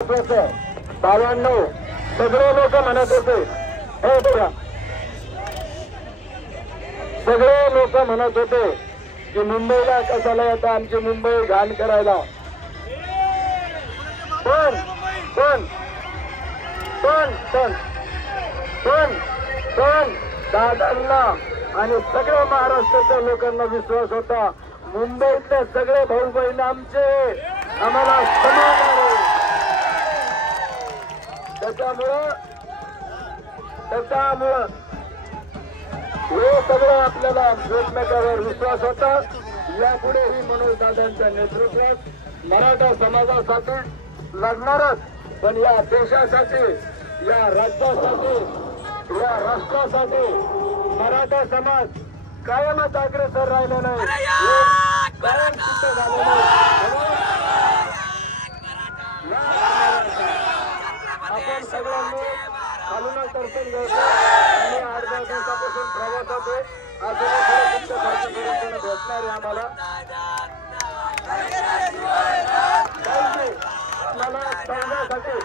92 सगळे लोक म्हणत होते, हे बघा सगळे लोक म्हणत होते की मुंबईला कशाला येतं, आमची मुंबई घाण करायला. पण पण पण पण पण पण दादांना आणि सगळ्या महाराष्ट्राच्या लोकांना विश्वास होता, मुंबईतले सगळे भाऊ बहीण आमचे, आम्हाला समान आहे. त्याच्यामुळं हे सगळं आपल्याला एकमेकावर विश्वास होता. यापुढेही मनोज दादांच्या नेतृत्वात मराठा समाजासाठी लढणारच, पण या देशासाठी, या राज्यासाठी, या राष्ट्रासाठी मराठा समाज कायमच अग्रेसर राहिलेला आहे, कायम सिद्ध झालेलं आहे. आपण सगळ्यांनी खालूनच दर्शन घ्यायचं आणि 8-10 दिवसापासून प्रवासात आहे. अजून तुमच्या घरच्या भेटणार आहे आम्हाला. मला सांगण्यासाठी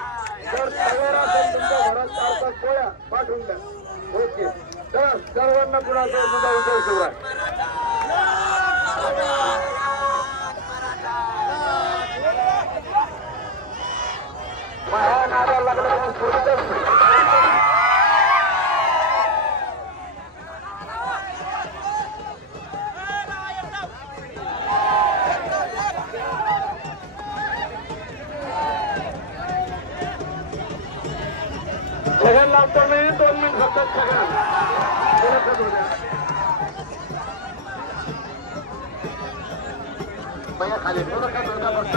जर तयार असेल तुमच्या घरात 4-5 पोळ्या पाठवून द्या. ओके, तर सर्वांना पुन्हा सुद्धा उदय शिवराय. महानादा लागला छगन लागतो मी 2 मिनिट फक्त. छगन खाली थोडं काय फक्त.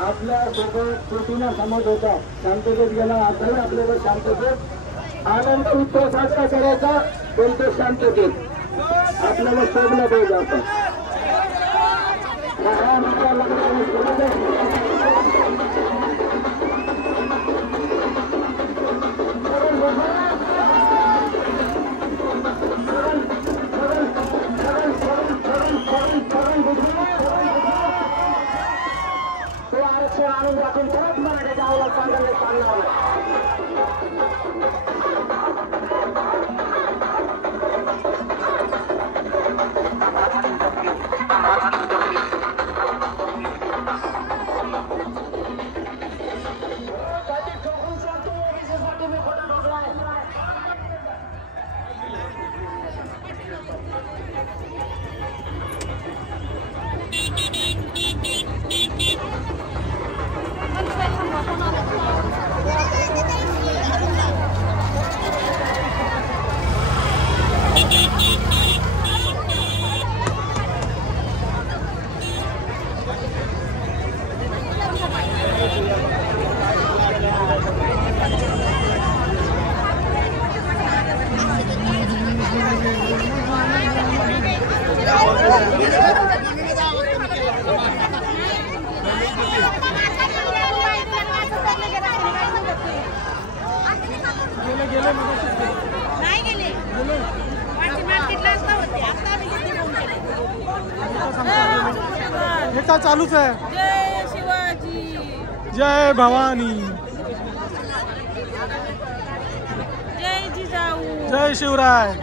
आपल्या सोबत कृतीला समज होता, शांततेत गेला. आताही आपल्याला शांततेत आनंद उत्सव साजरा करायचा, पण तो शांततेत आपल्याला शोधला पाहिजे. आपण आणून आपण परत मराठ्याच्या अवलाद चांगले चालणार. नाही गेले मार्केटला असता होते आता हे का चालूच आहे. जय शिवाजी जय भवानी, जय जिजाऊ. जय शिवराय.